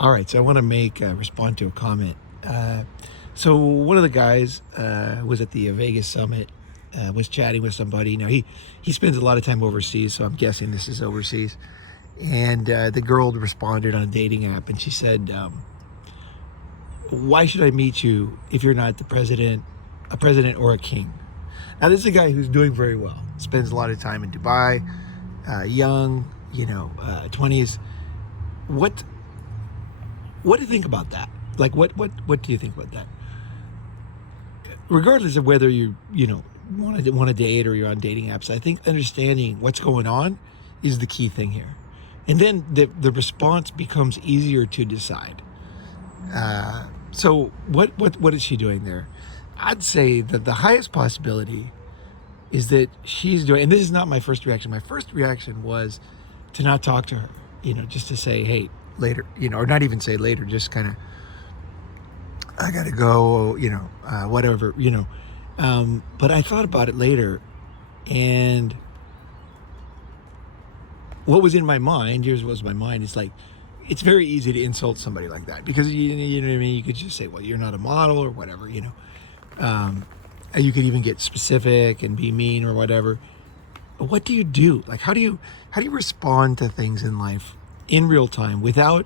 All right, so I want to respond to a comment. So one of the guys was at the Vegas Summit, was chatting with somebody. Now he spends a lot of time overseas, so I'm guessing this is overseas. And the girl responded on a dating app, and she said, "Why should I meet you if you're not a president or a king?" Now this is a guy who's doing very well. Spends a lot of time in Dubai, young, 20s. What do you think about that? Like, what do you think about that? Regardless of whether you want to date or you're on dating apps, I think understanding what's going on is the key thing here, and then the response becomes easier to decide. So what is she doing there? I'd say that the highest possibility is that she's doing, and this is not my first reaction. My first reaction was to not talk to her, just to say, hey, later, or not even say later, just kind of, I gotta go, whatever, but I thought about it later, and what was in my mind, here's what was my mind, it's like, it's very easy to insult somebody like that, because you know what I mean, you could just say, well, you're not a model or whatever, you could even get specific and be mean or whatever. But what do you do? Like, how do you respond to things in life in real time without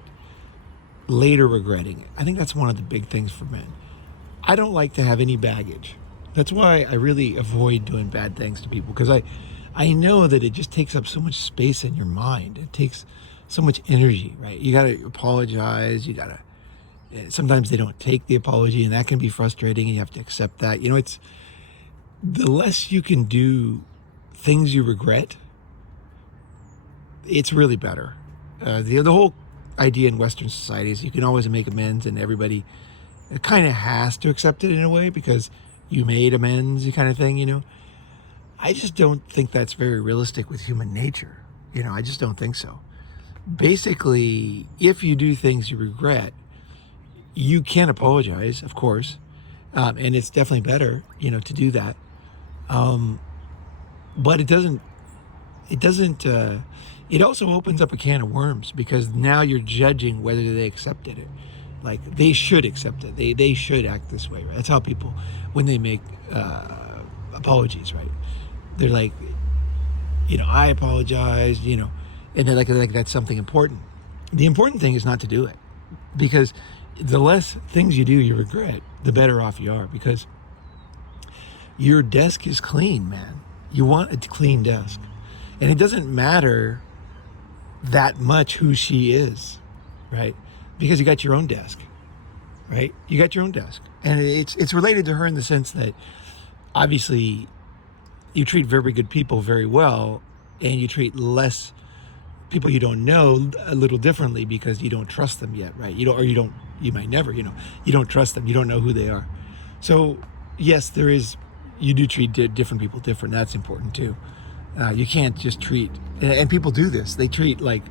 later regretting it? I think that's one of the big things for men. I don't like to have any baggage. That's why I really avoid doing bad things to people, because I know that it just takes up so much space in your mind. It takes so much energy, right? You got to apologize. Sometimes they don't take the apology, and that can be frustrating, and you have to accept that. It's the less you can do things you regret, it's really better. The whole idea in Western society is you can always make amends, and everybody kind of has to accept it in a way because you made amends, kind of thing, I just don't think that's very realistic with human nature. I just don't think so. Basically, if you do things you regret, you can apologize, of course, and it's definitely better, to do that. But it also opens up a can of worms, because now you're judging whether they accepted it. Like, they should accept it. They should act this way, right? That's how people, when they make apologies, right? They're like, I apologize, and they're like that's something important. The important thing is not to do it, because the less things you do you regret, the better off you are, because your desk is clean, man. You want a clean desk. And it doesn't matter that much who she is, right? Because you got your own desk, right? You got your own desk. And it's related to her in the sense that obviously you treat very good people very well, and you treat less people you don't know a little differently because you don't trust them yet, right? You might never, you don't trust them. You don't know who they are. So yes, you do treat different people different. That's important too. You can't just treat, and people do this. They treat like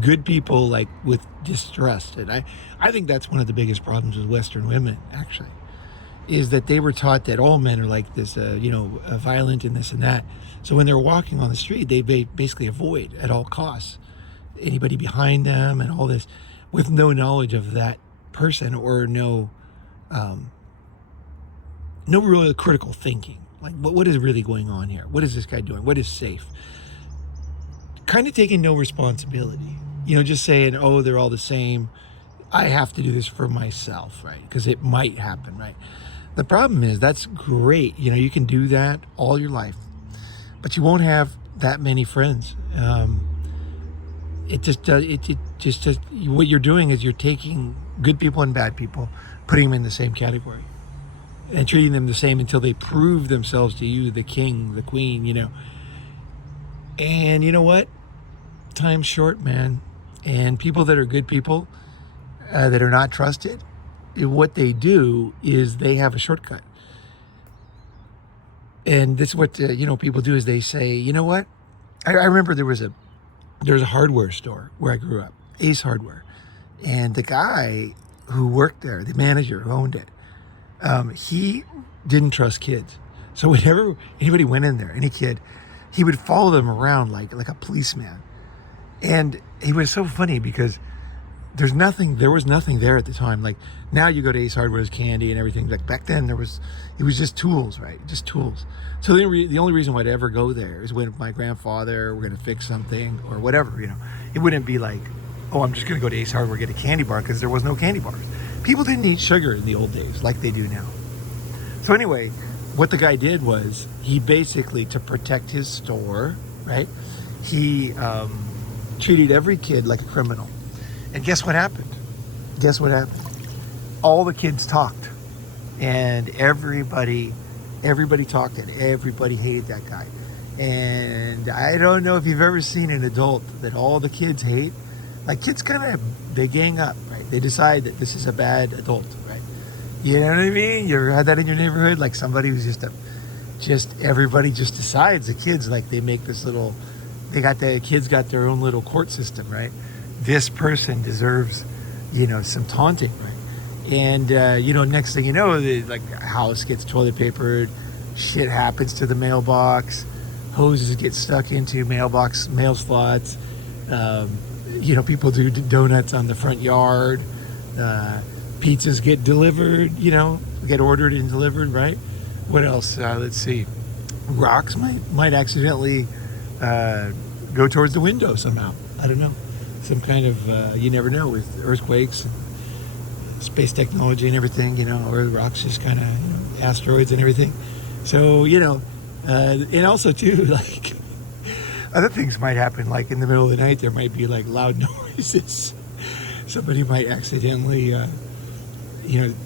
good people like with distrust. And I think that's one of the biggest problems with Western women, actually, is that they were taught that all men are like this, violent and this and that. So when they're walking on the street, they basically avoid at all costs anybody behind them and all this, with no knowledge of that person, or no real critical thinking. Like, what is really going on here? What is this guy doing? What is safe? Kind of taking no responsibility. Just saying, oh, they're all the same. I have to do this for myself, right? Because it might happen, right? The problem is, that's great. You can do that all your life, but you won't have that many friends. It just does. It just what you're doing is you're taking good people and bad people, putting them in the same category, and treating them the same until they prove themselves to you, the king, the queen, And you know what? Time's short, man. And people that are good people, that are not trusted, what they do is they have a shortcut. And this is what, people do, is they say, you know what? I remember there was a hardware store where I grew up, Ace Hardware. And the guy who worked there, the manager who owned it, he didn't trust kids. So whenever anybody went in there, any kid, he would follow them around like a policeman. And he was so funny because there was nothing there at the time. Like now you go to Ace Hardware's candy and everything. Like back then it was just tools, right? Just tools. So the only reason why I'd ever go there is when my grandfather were going to fix something or whatever, It wouldn't be like, oh, I'm just going to go to Ace Hardware, get a candy bar, because there was no candy bars. People didn't eat sugar in the old days like they do now. So anyway, what the guy did was he basically, to protect his store, right? He treated every kid like a criminal. And guess what happened? All the kids talked, and everybody talked, and everybody hated that guy. And I don't know if you've ever seen an adult that all the kids hate. Like kids they gang up, right? They decide that this is a bad adult, right? You know what I mean? You ever had that in your neighborhood? Like somebody who's everybody just decides. The kids, like they make this little, kids got their own little court system, right? This person deserves, some taunting, right? And, next thing you know, the house gets toilet papered, shit happens to the mailbox, hoses get stuck into mail slots, people do donuts on the front yard, pizzas get delivered, get ordered and delivered, right? What else? Let's see. Rocks might accidentally go towards the window somehow. I don't know. Some kind of, you never know, with earthquakes, space technology and everything, or the rocks just kind of, asteroids and everything. So, and also too, like, other things might happen, like in the middle of the night, there might be like loud noises. Somebody might accidentally,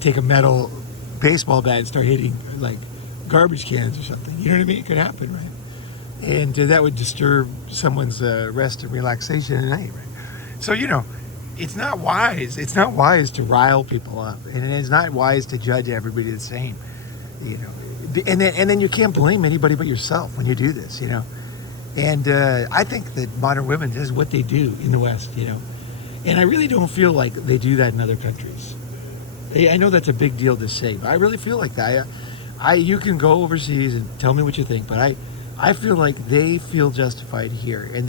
take a metal baseball bat and start hitting like garbage cans or something. You know what I mean? It could happen, right? And that would disturb someone's rest and relaxation at night, right? So, it's not wise. It's not wise to rile people up, and it's not wise to judge everybody the same, And then you can't blame anybody but yourself when you do this, And I think that modern women is what they do in the West, And I really don't feel like they do that in other countries. I know that's a big deal to say, but I really feel like that. You can go overseas and tell me what you think, but I feel like they feel justified here, and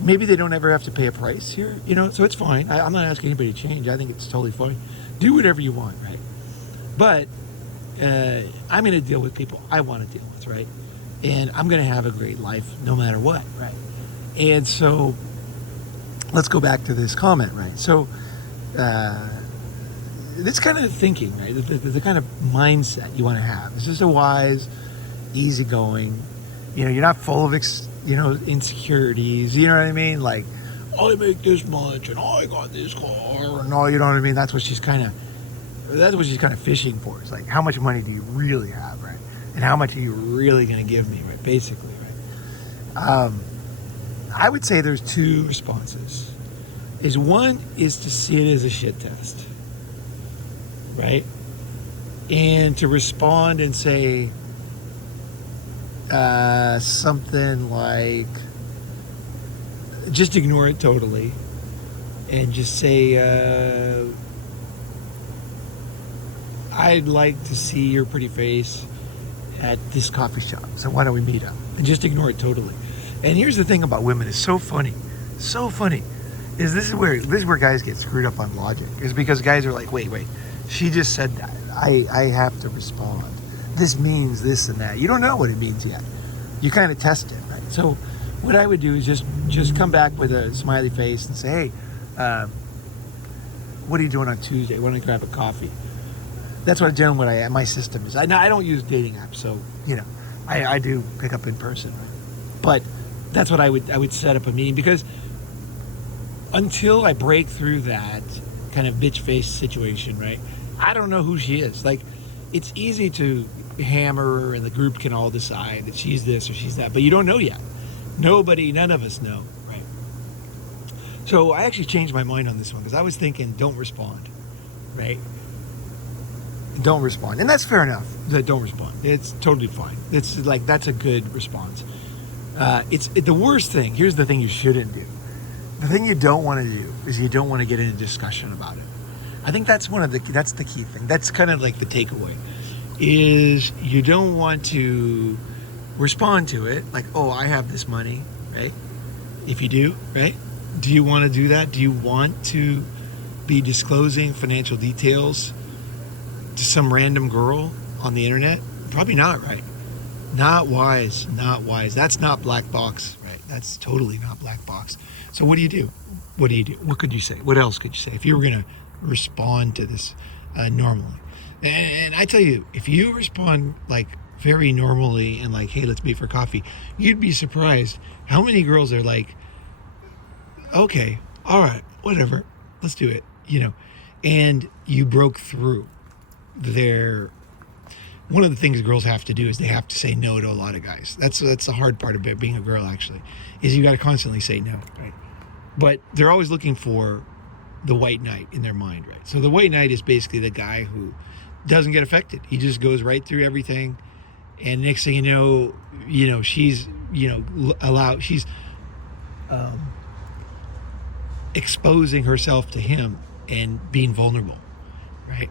maybe they don't ever have to pay a price here, so it's fine. I'm not asking anybody to change. I think it's totally fine. Do whatever you want, right? But I'm going to deal with people I want to deal with, right? And I'm going to have a great life no matter what, right? And so let's go back to this comment, right? So this kind of thinking, right? The kind of mindset you want to have. This is a wise, easygoing, you're not full of insecurities, you know what I mean? Like, I make this much and I got this car and all, you know what I mean? That's what she's kind of fishing for. It's like, how much money do you really have, right? And how much are you really going to give me, right? Basically, right? I would say there's two responses. One is to see it as a shit test, right? And to respond and say something like, just ignore it totally and just say, I'd like to see your pretty face at this coffee shop, so why don't we meet up? And just ignore it totally. And here's the thing about women, it's so funny, is this is where guys get screwed up on logic, is because guys are like, wait, she just said that, I have to respond, this means this and that. You don't know what it means yet. You kind of test it, right? So what I would do is just come back with a smiley face and say, hey, what are you doing on Tuesday? Why don't I grab a coffee? That's what generally my system is. I don't use dating apps, so I do pick up in person, right? But that's what I would set up a meeting, because until I break through that kind of bitch face situation, right? I don't know who she is. Like, it's easy to hammer her and the group can all decide that she's this or she's that, but you don't know yet. None of us know, right? So I actually changed my mind on this one, because I was thinking, don't respond, right? Don't respond. And that's fair enough. Don't respond. It's totally fine. It's like, that's a good response. The worst thing, here's the thing you shouldn't do. The thing you don't want to do is you don't want to get in a discussion about it. I think that's that's the key thing. That's kind of like the takeaway, is you don't want to respond to it like, oh, I have this money, right? If you do, right? Do you want to do that? Do you want to be disclosing financial details to some random girl on the internet? Probably not, right? Not wise, not wise. That's not black box, right? That's totally not black box. So what do you do? What do you do? What could you say? What else could you say if you were going to respond to this normally? And I tell you, if you respond like very normally and like, hey, let's meet for coffee, you'd be surprised how many girls are like, okay, all right, whatever, let's do it, and you broke through their. One of the things girls have to do is they have to say no to a lot of guys. That's the hard part about being a girl, actually, is you got to constantly say no, right? But they're always looking for the white knight in their mind, right? So the white knight is basically the guy who doesn't get affected. He just goes right through everything, and next thing you know, she's she's exposing herself to him and being vulnerable, right?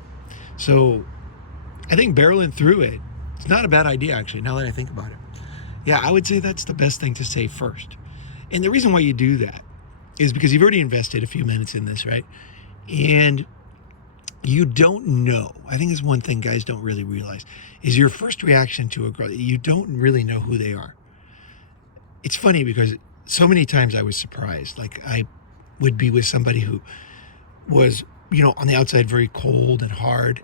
So I think barreling through it, it's not a bad idea, actually, now that I think about it. Yeah, I would say that's the best thing to say first. And the reason why you do that is because you've already invested a few minutes in this, right? And you don't know. I think it's one thing guys don't really realize is your first reaction to a girl. You don't really know who they are. It's funny because so many times I was surprised. Like I would be with somebody who was, on the outside very cold and hard.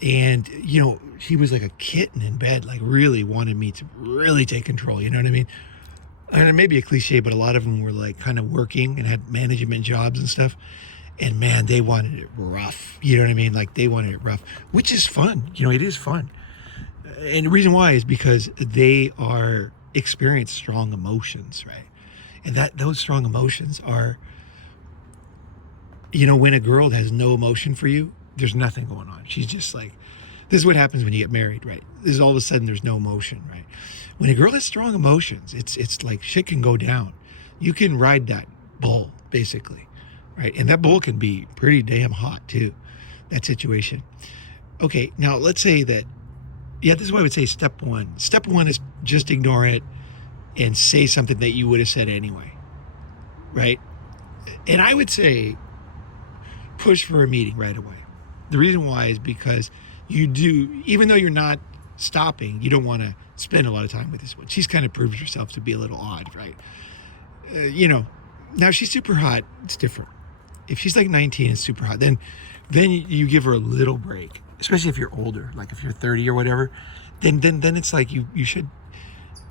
And, he was like a kitten in bed, like really wanted me to really take control. You know what I mean? And it may be a cliche, but a lot of them were like kind of working and had management jobs and stuff. And man, they wanted it rough. You know what I mean? Like they wanted it rough, which is fun. It is fun. And the reason why is because they are experience strong emotions, right? And those strong emotions are, when a girl has no emotion for you, there's nothing going on. She's just like, this is what happens when you get married, right? This is all of a sudden there's no emotion, right? When a girl has strong emotions, it's like shit can go down. You can ride that bull, basically, right? And that bull can be pretty damn hot too, that situation. Okay, now let's say that, this is what I would say step one. Step one is just ignore it and say something that you would have said anyway, right? And I would say push for a meeting right away. The reason why is because you do, even though you're not stopping, you don't want to spend a lot of time with this one. She's kind of proved herself to be a little odd, right? Now if she's super hot, it's different. If she's like 19 and super hot, then you give her a little break, especially if you're older, like if you're 30 or whatever, then it's like you should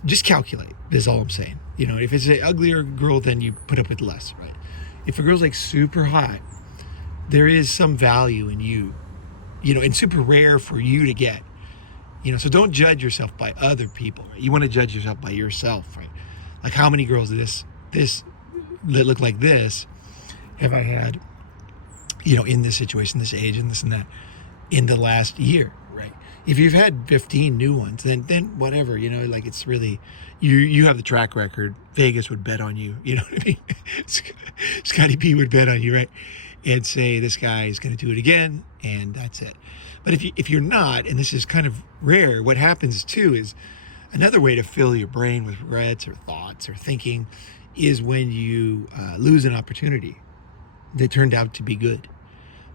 just calculate, is all I'm saying. If it's an uglier girl, then you put up with less, right? If a girl's like super hot, there is some value in you, and super rare for you to get, so don't judge yourself by other people, right? You want to judge yourself by yourself, right? Like how many girls this that look like this have I had, in this situation, this age and this and that in the last year, right? If you've had 15 new ones, then whatever, like it's really, you have the track record. Vegas would bet on you, you know what I mean? Scotty P would bet on you, right? And say this guy is going to do it again, and that's it. But if you're not, and this is kind of rare, what happens too is another way to fill your brain with regrets or thoughts or thinking is when you lose an opportunity that turned out to be good.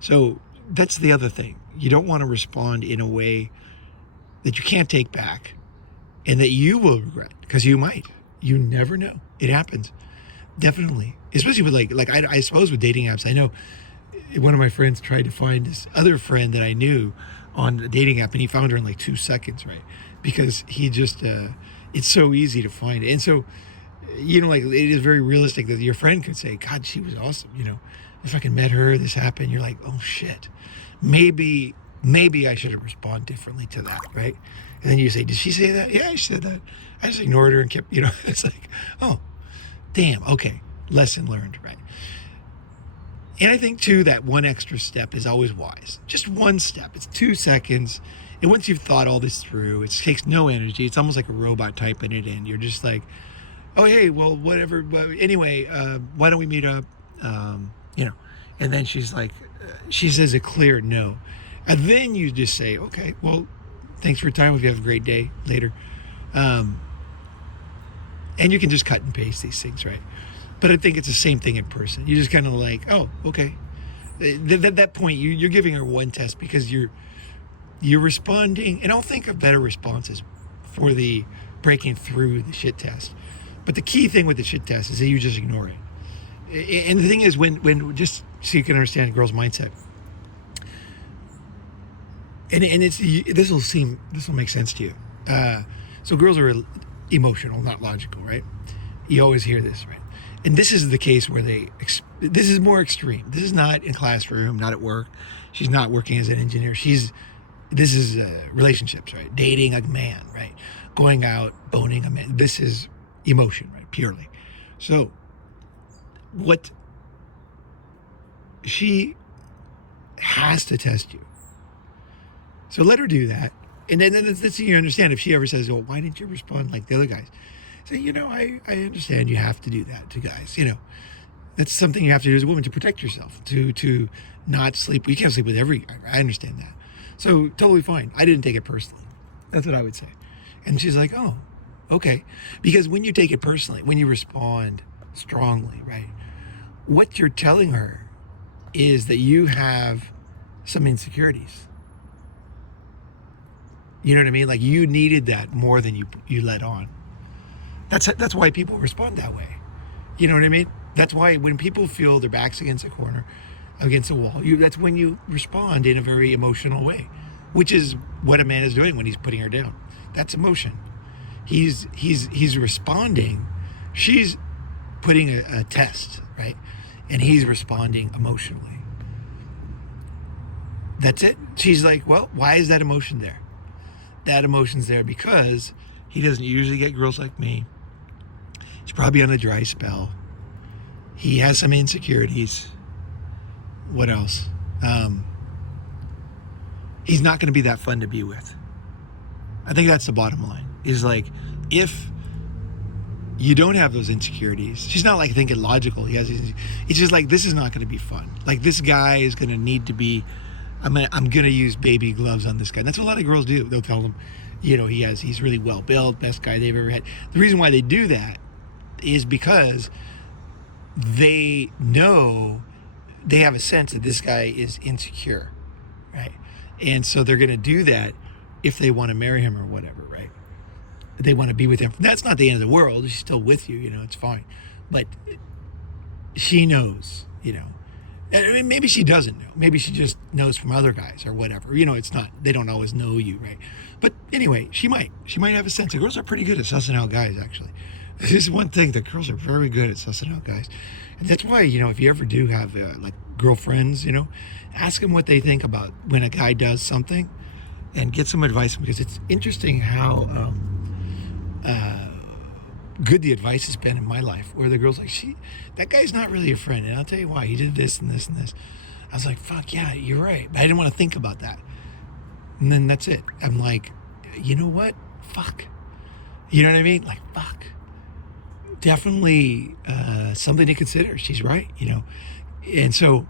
So that's the other thing. You don't want to respond in a way that you can't take back and that you will regret, because you might. You never know. It happens. Definitely. Especially with like I suppose with dating apps. I know one of my friends tried to find this other friend that I knew on a dating app, and he found her in like 2 seconds, right? Because he just, it's so easy to find it. And so, like it is very realistic that your friend could say, God, she was awesome. If I could met her, this happened. You're like, oh shit, maybe I should have responded differently to that, right? And then you say, did she say that? Yeah, she said that. I just ignored her and kept, it's like, oh, damn, okay, lesson learned, right? And I think too that one extra step is always wise. Just one step. It's 2 seconds. And once you've thought all this through, it takes no energy. It's almost like a robot typing it in. You're just like, oh, hey, well, whatever. Anyway, why don't we meet up? And then she's like, she says a clear no. And then you just say, okay, well, thanks for your time. Hope you have a great day later. And you can just cut and paste these things, right? But I think it's the same thing in person. You just kind of like, oh, okay. At that point, you're giving her one test because you're responding, and I'll think of better responses for the breaking through the shit test. But the key thing with the shit test is that you just ignore it. And the thing is, when just so you can understand a girl's mindset, and this will make sense to you. So girls are emotional, not logical, right? You always hear this, right? And this is the case where this is more extreme. This is not in classroom, not at work. She's not working as an engineer. This is relationships, right? Dating a man, right? Going out, boning a man. This is emotion, right? Purely. So what she has to test you. So let her do that. And then let's see, you understand if she ever says, well, why didn't you respond like the other guys? Say, I understand you have to do that to guys. That's something you have to do as a woman to protect yourself, to not sleep. You can't sleep with every guy. I understand that. So totally fine. I didn't take it personally. That's what I would say. And she's like, oh, okay. Because when you take it personally, when you respond strongly, right, what you're telling her is that you have some insecurities. You know what I mean? Like you needed that more than you let on. That's why people respond that way. You know what I mean? That's why when people feel their backs against a corner, against a wall, that's when you respond in a very emotional way, which is what a man is doing when he's putting her down. That's emotion. He's responding. She's putting a test, right? And he's responding emotionally. That's it. She's like, well, why is that emotion there? That emotion's there because he doesn't usually get girls like me. He's probably on a dry spell. He has some insecurities. What else? He's not going to be that fun to be with. I think that's the bottom line. Is like, if you don't have those insecurities, she's not like thinking logical. It's just like, this is not going to be fun. Like, this guy is going to need to be, I'm going to use baby gloves on this guy. That's what a lot of girls do. They'll tell him, he's really well built, best guy they've ever had. The reason why they do that is because they know, they have a sense that this guy is insecure, right? And so they're going to do that if they want to marry him or whatever, right? They want to be with him. That's not the end of the world. She's still with you, it's fine. But she knows, I mean, maybe she doesn't know. Maybe she just knows from other guys or whatever. It's not, they don't always know you, right? But anyway, she might have a sense. The girls are pretty good at sussing out guys, actually. This is one thing, the girls are very good at sussing out guys. And that's why, if you ever do have like girlfriends, ask them what they think about when a guy does something and get some advice, because it's interesting how good the advice has been in my life, where the girl's like, that guy's not really a friend, and I'll tell you why. He did this and this and this. I was like, fuck yeah, you're right. But I didn't want to think about that. And then that's it. I'm like, you know what? Fuck. You know what I mean? Like, fuck. Definitely something to consider. She's right, And so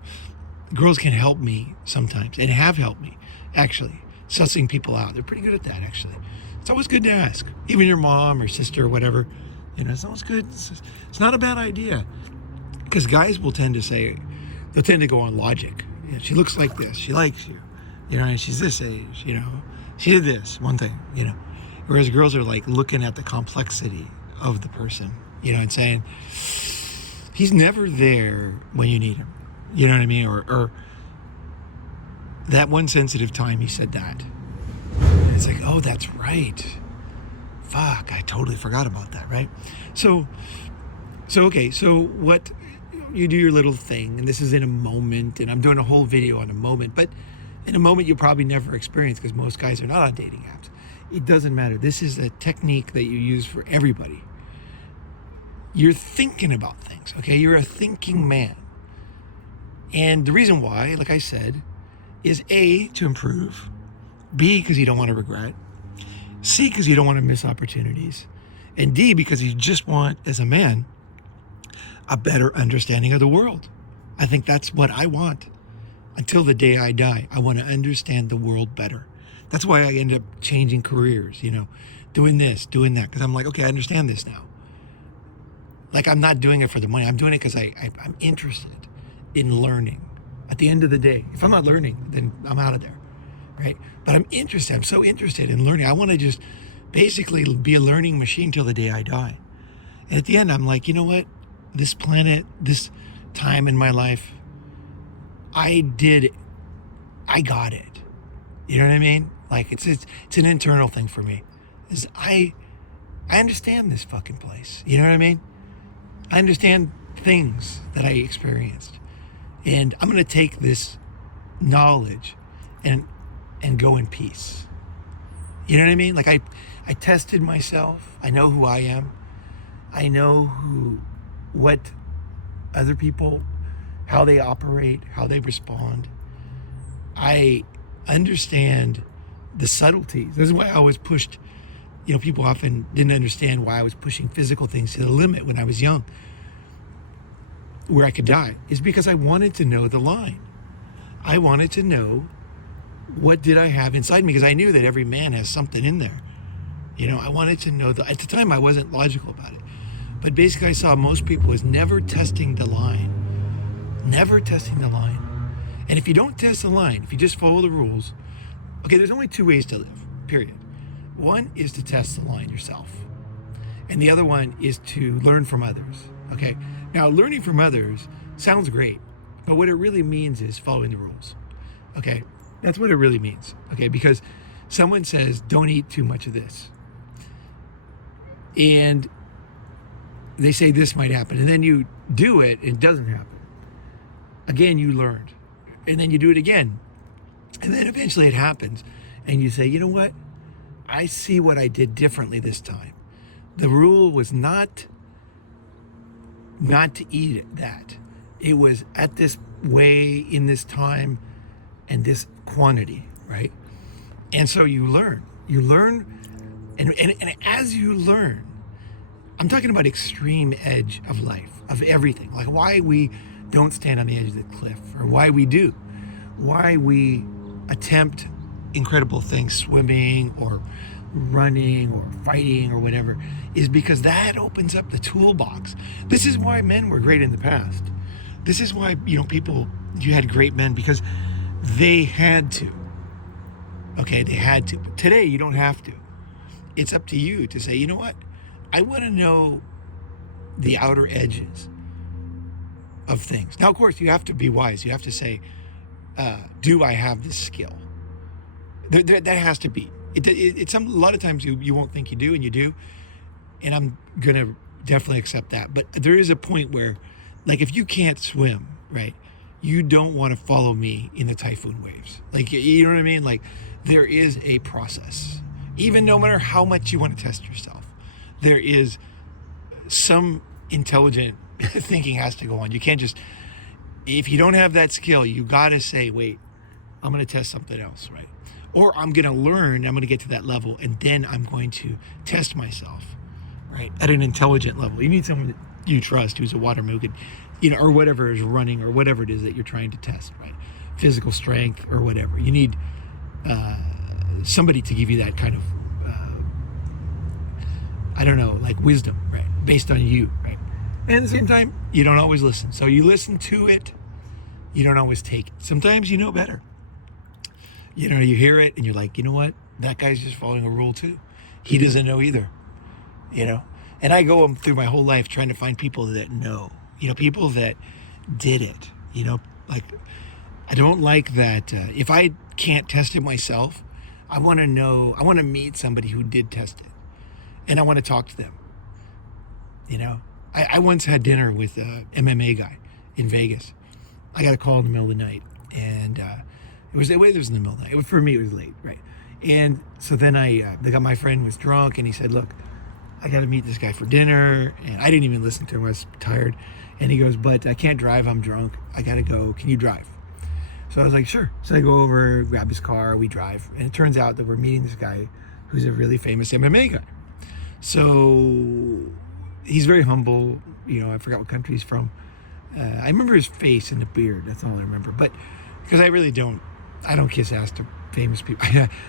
girls can help me sometimes, and have helped me, actually, sussing people out. They're pretty good at that, actually. It's always good to ask. Even your mom or sister or whatever, it's always good. It's not a bad idea. Because guys will tend to say, they'll tend to go on logic. She looks like this. She likes you. And she's this age, She did this, one thing, Whereas girls are like looking at the complexity of the person, and saying, he's never there when you need him. You know what I mean? Or that one sensitive time he said that. And it's like, oh, that's right. Fuck, I totally forgot about that, right? So okay, so what, you do your little thing, and this is in a moment, and I'm doing a whole video on a moment, but in a moment you'll probably never experience, because most guys are not on dating apps. It doesn't matter. This is a technique that you use for everybody. You're thinking about things, okay? You're a thinking man. And the reason why, like I said, is A, to improve, B, because you don't want to regret, C, because you don't want to miss opportunities, and D, because you just want, as a man, a better understanding of the world. I think that's what I want. Until the day I die, I want to understand the world better. That's why I end up changing careers, doing this, doing that, because I'm like, okay, I understand this now. Like, I'm not doing it for the money. I'm doing it because I'm interested in learning. At the end of the day, if I'm not learning, then I'm out of there, right? But I'm interested. I'm so interested in learning. I want to just basically be a learning machine till the day I die. And at the end, I'm like, you know what? This planet, this time in my life, I did it. I got it. You know what I mean? Like, it's an internal thing for me. Is I understand this fucking place. You know what I mean? I understand things that I experienced. And I'm going to take this knowledge and go in peace. You know what I mean? Like, I tested myself. I know who I am. I know what other people, how they operate, how they respond. I understand the subtleties. This is why I always pushed, people often didn't understand why I was pushing physical things to the limit when I was young, where I could die, is because I wanted to know the line. I wanted to know what did I have inside me, because I knew that every man has something in there. I wanted to know at the time I wasn't logical about it. But basically I saw most people as never testing the line. Never testing the line. And if you don't test the line, if you just follow the rules, okay, there's only two ways to live, period. One is to test the line yourself. And the other one is to learn from others, okay? Now, learning from others sounds great, but what it really means is following the rules, okay? That's what it really means, okay? Because someone says, don't eat too much of this. And they say this might happen, and then you do it, and it doesn't happen. Again, you learned. And then you do it again. And then eventually it happens. And you say, you know what? I see what I did differently this time. The rule was not to eat that. It was at this way, in this time, and this quantity, right? And so you learn. You learn, and as you learn, I'm talking about extreme edge of life, of everything. Like why we don't stand on the edge of the cliff, or why we do. Why we attempt incredible things, swimming or running or fighting or whatever, is because that opens up the toolbox. This is why men were great in the past. This is why, you had great men, because they had to. Okay, they had to. But today, you don't have to. It's up to you to say, you know what? I want to know the outer edges of things. Now, of course, you have to be wise. You have to say, do I have this skill? That has to be. A lot of times you won't think you do, and you do. And I'm going to definitely accept that. But there is a point where, like, if you can't swim, right, you don't want to follow me in the typhoon waves. Like, you know what I mean? Like, there is a process. Even no matter how much you want to test yourself, there is some intelligent thinking has to go on. You can't just, if you don't have that skill, you got to say, wait, I'm going to test something else, right? Or I'm going to learn, I'm going to get to that level, and then I'm going to test myself, right? At an intelligent level. You need someone that you trust who's a water mook, or whatever is running, or whatever it is that you're trying to test, right? Physical strength or whatever. You need somebody to give you that kind of, like wisdom, right? Based on you, right? And at the same time, you don't always listen. So you listen to it, you don't always take it. Sometimes you know better. You hear it and you're like, you know what? That guy's just following a rule too. He doesn't know either, And I go through my whole life trying to find people that know, people that did it, like, I don't like that. If I can't test it myself, I want to meet somebody who did test it. And I want to talk to them. I once had dinner with a MMA guy in Vegas. I got a call in the middle of the night, and it was in the middle of the night. For me, it was late, right? And so then my friend was drunk, and he said, "Look, I got to meet this guy for dinner." And I didn't even listen to him. I was tired. And he goes, "But I can't drive. I'm drunk. I got to go. Can you drive?" So I was like, "Sure." So I go over, grab his car, we drive, and it turns out that we're meeting this guy who's a really famous MMA guy. So he's very humble. I forgot what country he's from. I remember his face and the beard. That's all I remember. But because I don't kiss ass to famous people.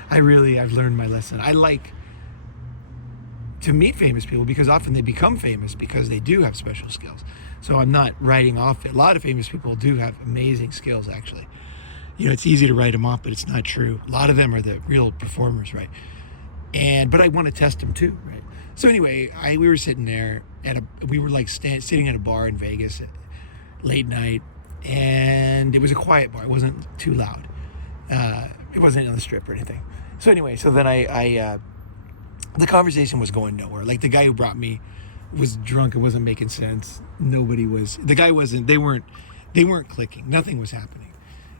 I've learned my lesson. I like to meet famous people, because often they become famous because they do have special skills. So I'm not writing off it. A lot of famous people do have amazing skills, actually. It's easy to write them off, but it's not true. A lot of them are the real performers, right? But I want to test them too, right? So anyway, we were sitting there we were like sitting at a bar in Vegas at late night, and it was a quiet bar. It wasn't too loud. It wasn't on the strip or anything. So anyway, so then the conversation was going nowhere. Like, the guy who brought me was drunk. It wasn't making sense. They weren't clicking. Nothing was happening.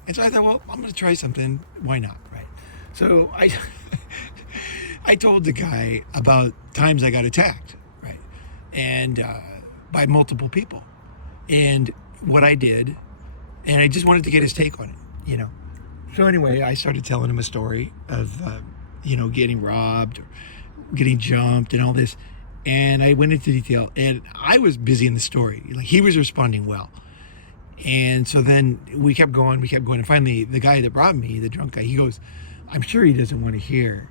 And so I thought, well, I'm going to try something. Why not, right? So I told the guy about times I got attacked, right? And by multiple people. And what I did, and I just wanted to get his take on it, So anyway, I started telling him a story of, getting robbed or getting jumped and all this. And I went into detail, and I was busy in the story. Like, he was responding well. And so then we kept going. And finally, the guy that brought me, the drunk guy, he goes, I'm sure he doesn't want to hear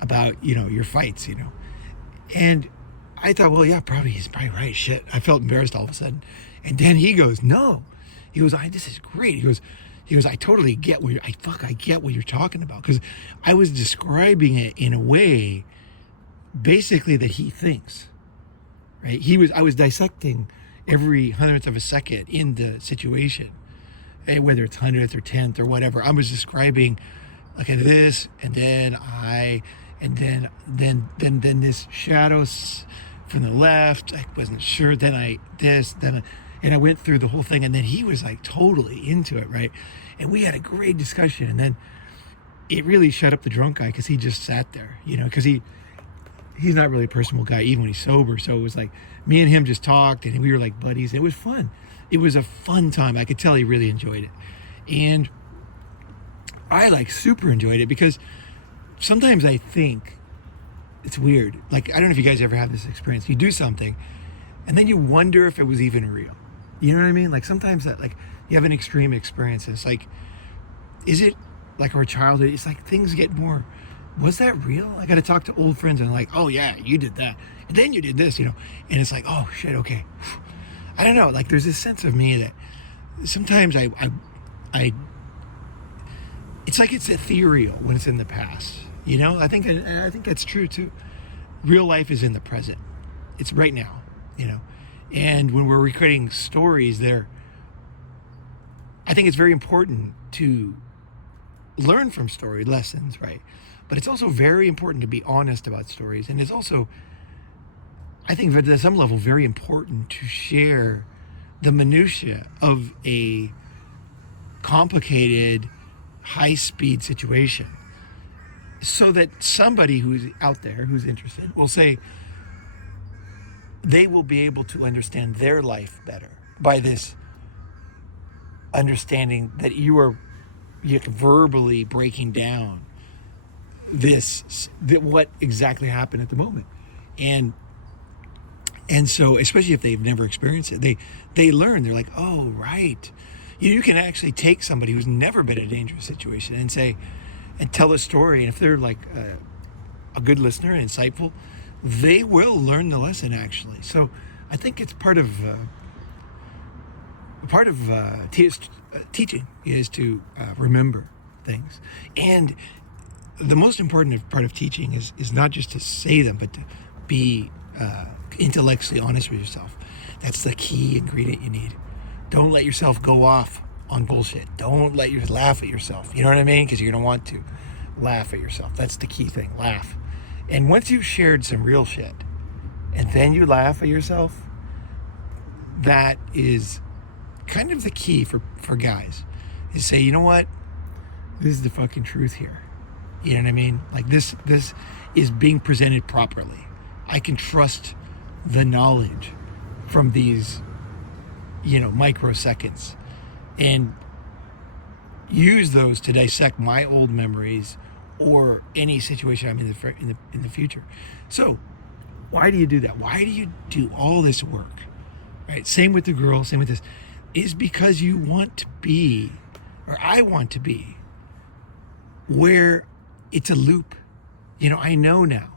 about, your fights, And I thought, well, yeah, he's probably right. Shit. I felt embarrassed all of a sudden. And then he goes, no. He goes, this is great. He goes, I totally get I get what you're talking about. Because I was describing it in a way, basically, that he thinks, right? I was dissecting every hundredth of a second in the situation, and whether it's hundredth or tenth or whatever. I was describing, okay, this, and then then this shadows from the left. I wasn't sure. And I went through the whole thing, and then he was like totally into it, right? And we had a great discussion, and then it really shut up the drunk guy, because he just sat there, because he's not really a personable guy even when he's sober. So it was like me and him just talked, and we were like buddies. It was fun. It was a fun time. I could tell he really enjoyed it. And I super enjoyed it, because sometimes I think it's weird. Like, I don't know if you guys ever have this experience. You do something, and then you wonder if it was even real. You know what I mean? Like, sometimes that, you have an extreme experience, and it's like, is it like our childhood? It's like things get more, was that real? I got to talk to old friends, and like, oh yeah, you did that, and then you did this, and it's like, oh shit, okay. I don't know, like, there's this sense of me that sometimes I it's like it's ethereal when it's in the past, I think that's true too. Real life is in the present. It's right now, and when we're recreating stories there, I think it's very important to learn from story lessons, right? But it's also very important to be honest about stories. And it's also, I think, at some level, very important to share the minutiae of a complicated, high-speed situation, so that somebody who's out there, who's interested, will say they will be able to understand their life better by this understanding that you're verbally breaking down what exactly happened at the moment. And so, especially if they've never experienced it, they learn. They're like, oh, right. You can actually take somebody who's never been in a dangerous situation and tell a story. And if they're like a good listener and insightful, they will learn the lesson, actually. So I think it's part of teaching is to remember things. And the most important part of teaching is not just to say them, but to be intellectually honest with yourself. That's the key ingredient you need. Don't let yourself go off on bullshit. Don't let you laugh at yourself. You know what I mean? Because you're going to want to laugh at yourself. That's the key thing. Laugh. And once you've shared some real shit, and then you laugh at yourself, that is kind of the key for guys. Is say, you know what? This is the fucking truth here. You know what I mean? Like, this is being presented properly. I can trust the knowledge from these, microseconds, and use those to dissect my old memories or any situation I'm in the future. So, why do you do that? Why do you do all this work? Right? Same with the girl. Same with this. Is because you want to be, or I want to be, where it's a loop. I know now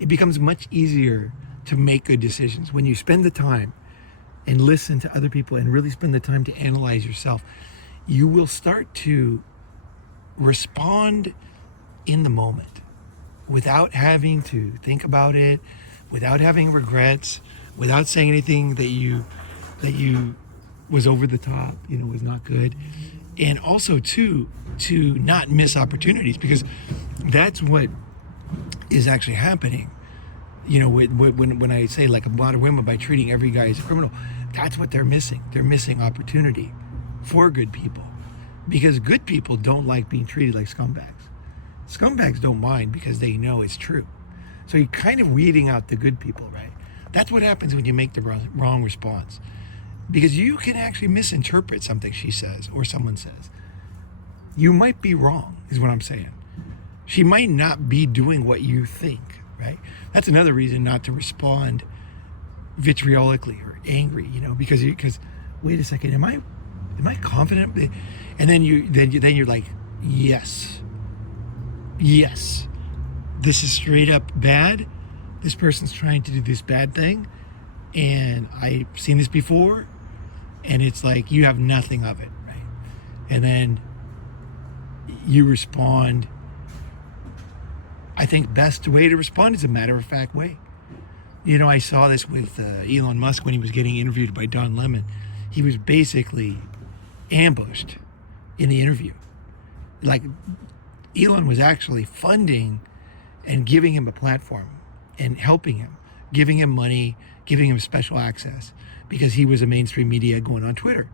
it becomes much easier to make good decisions when you spend the time and listen to other people and really spend the time to analyze yourself. You will start to respond in the moment without having to think about it, without having regrets, without saying anything that you was over the top, was not good. And also to not miss opportunities, because that's what is actually happening. When I say like a lot of women, by treating every guy as a criminal, that's what they're missing. They're missing opportunity for good people, because good people don't like being treated like scumbags. Scumbags don't mind because they know it's true. So you're kind of weeding out the good people, right? That's what happens when you make the wrong response, because you can actually misinterpret something she says or someone says. You might be wrong, is what I'm saying. She might not be doing what you think, right? That's another reason not to respond vitriolically or angry, because wait a second, am I confident? And then you're like, yes, this is straight up bad. This person's trying to do this bad thing, and I've seen this before, and it's like you have nothing of it, right? And then you respond. I think best way to respond is a matter-of-fact way. I saw this with Elon Musk when he was getting interviewed by Don Lemon. He was basically ambushed in the interview. Like, Elon was actually funding and giving him a platform and helping him, giving him money, giving him special access, because he was a mainstream media going on Twitter.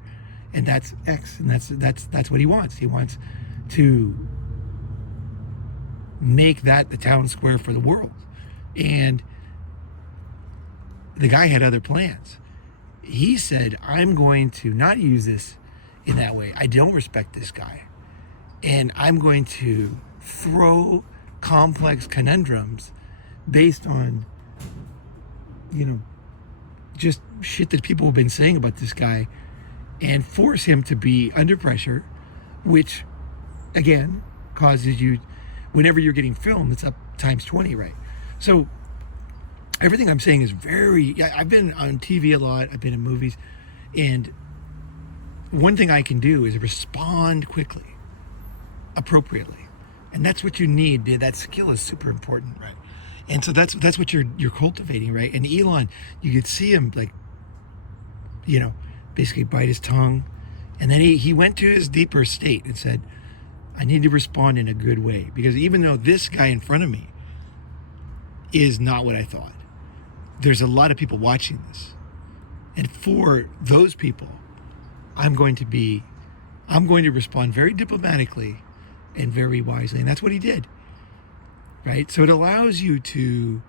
And that's X, and that's what he wants. He wants to make that the town square for the world. And the guy had other plans. He said, I'm going to not use this in that way. I don't respect this guy. And I'm going to throw complex conundrums based on, just shit that people have been saying about this guy, and force him to be under pressure, which, again, causes you, whenever you're getting filmed, it's up times 20, right? So everything I'm saying is I've been on TV a lot, I've been in movies, and one thing I can do is respond quickly, appropriately. And that's what you need. That skill is super important, right? And so that's what you're cultivating, right? And Elon, you could see him like, basically bite his tongue. And then he went to his deeper state and said, I need to respond in a good way, because even though this guy in front of me is not what I thought, there's a lot of people watching this. And for those people, I'm going to respond very diplomatically and very wisely. And that's what he did, right? So it allows you to,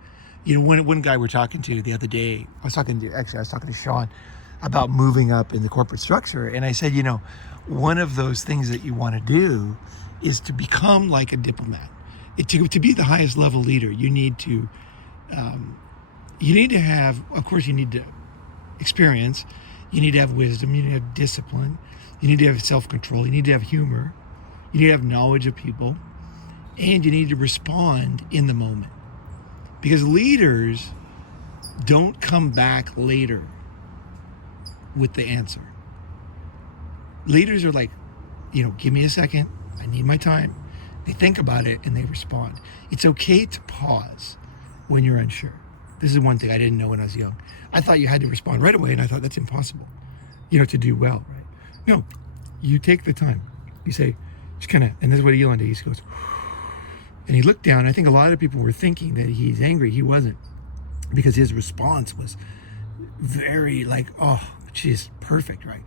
one guy we're talking to the other day, I was talking to Sean about moving up in the corporate structure. And I said, one of those things that you want to do is to become like a diplomat. To be the highest level leader, you need to have, of course, you need to experience, you need to have wisdom, you need to have discipline, you need to have self-control, you need to have humor, you need to have knowledge of people, and you need to respond in the moment. Because leaders don't come back later with the answer. Leaders are like, give me a second, I need my time. They think about it and they respond. It's okay to pause when you're unsure. This is one thing I didn't know when I was young. I thought you had to respond right away, and I thought that's impossible, to do well, right? No, you take the time. You say, just kind of, and this is what Elon did. He goes, and he looked down. I think a lot of people were thinking that he's angry. He wasn't, because his response was very like, oh, geez, perfect, right?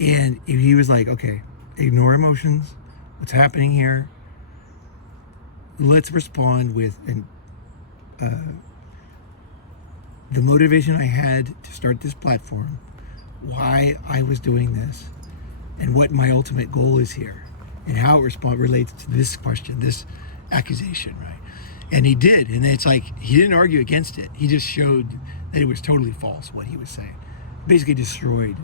And he was like, okay, ignore emotions. What's happening here? Let's respond with the motivation I had to start this platform, why I was doing this, and what my ultimate goal is here, and how it relates to this question, this accusation, right? And he did, and it's like, he didn't argue against it. He just showed that it was totally false, what he was saying. Basically destroyed.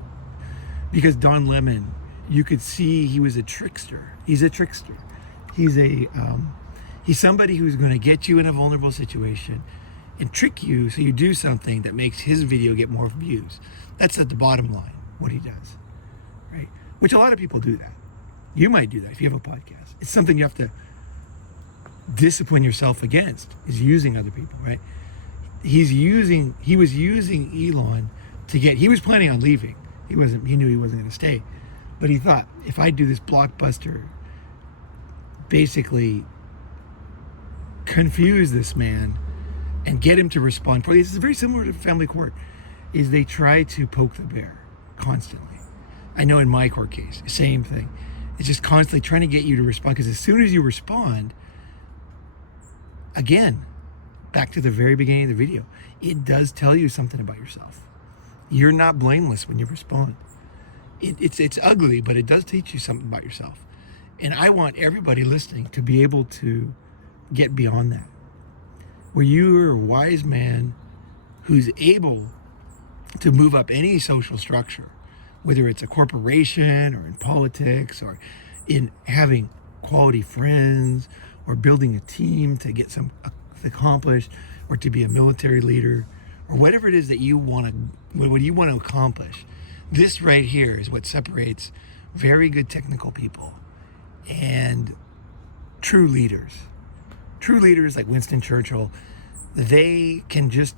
Because Don Lemon, you could see he was a trickster. He's a trickster. He's somebody who's going to get you in a vulnerable situation and trick you so you do something that makes his video get more views. That's at the bottom line, what he does, right? Which a lot of people do that. You might do that if you have a podcast. It's something you have to discipline yourself against, is using other people, right? He was using Elon to get, he was planning on leaving. He knew he wasn't going to stay. But he thought, if I do this blockbuster, basically confuse this man and get him to respond. This is very similar to family court, is they try to poke the bear constantly. I know in my court case, same thing. It's just constantly trying to get you to respond, because as soon as you respond, again, back to the very beginning of the video, it does tell you something about yourself. You're not blameless when you respond. It's ugly, but it does teach you something about yourself. And I want everybody listening to be able to get beyond that, where you're a wise man who's able to move up any social structure, whether it's a corporation or in politics or in having quality friends or building a team to get some accomplished, or to be a military leader, or whatever it is that you want to accomplish. This right here is what separates very good technical people and true leaders. True leaders like Winston Churchill, they can just,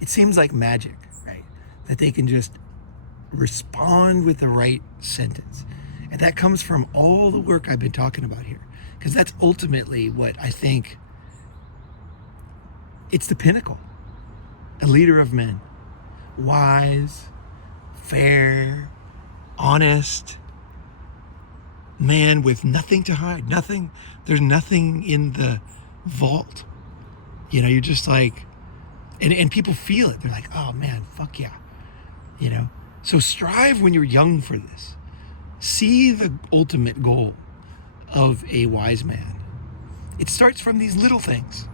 it seems like magic, right? That they can just respond with the right sentence. And that comes from all the work I've been talking about here, because that's ultimately what I think, it's the pinnacle. A leader of men, wise, fair, honest, man with nothing to hide, nothing. There's nothing in the vault. You know, you're just like, and people feel it. They're like, oh man, fuck yeah. You know, so strive when you're young for this. See the ultimate goal of a wise man. It starts from these little things.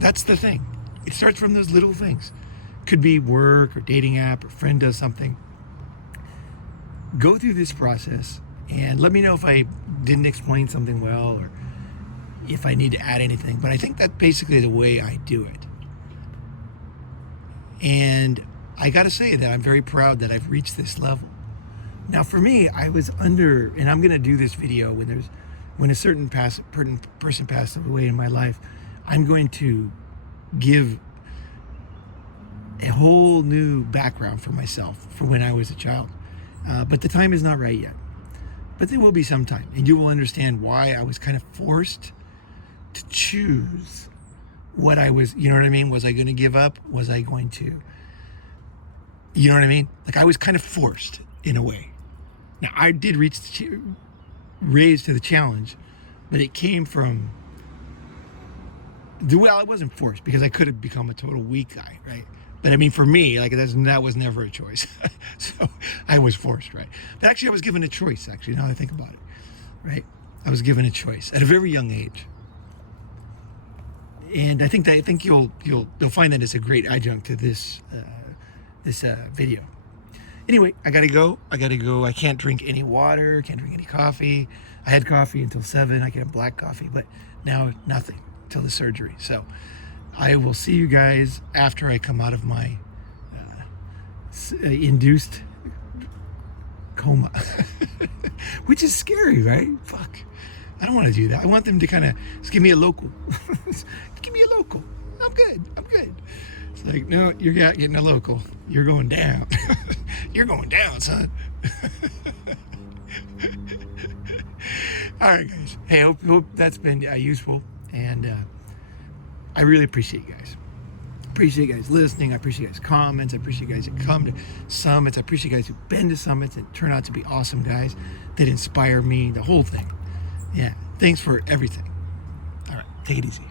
That's the thing. It starts from those little things. Could be work or dating app or friend does something. Go through this process and let me know if I didn't explain something well or if I need to add anything. But I think that's basically the way I do it. And I got to say that I'm very proud that I've reached this level. Now for me, I was under, and I'm going to do this video when a certain person passed away in my life, I'm going to give a whole new background for myself for when I was a child. But the time is not right yet. But there will be some time, and you will understand why I was kind of forced to choose what I was, you know what I mean? Was I going to give up? Was I going to, you know what I mean? Like I was kind of forced in a way. Now I did raise to the challenge, but it came from, well, I wasn't forced because I could have become a total weak guy, right? But I mean, for me, like that was never a choice. So I was forced, right? But actually, I was given a choice. Actually, now that I think about it, right? I was given a choice at a very young age, and I think you'll find that it's a great adjunct to this video. Anyway, I gotta go. I can't drink any water. Can't drink any coffee. I had coffee until 7. I can have black coffee, but now nothing till the surgery. So I will see you guys after I come out of my induced coma, which is scary, right? Fuck. I don't want to do that. I want them to kind of just give me a local. Give me a local. I'm good. It's like, no, you're getting a local. You're going down. You're going down, son. All right, guys. Hey, I hope that's been useful. And I really appreciate you guys. Appreciate you guys listening. I appreciate you guys' comments. I appreciate you guys who come to summits. I appreciate you guys who've been to summits and turn out to be awesome guys that inspire me, the whole thing. Yeah. Thanks for everything. All right. Take it easy.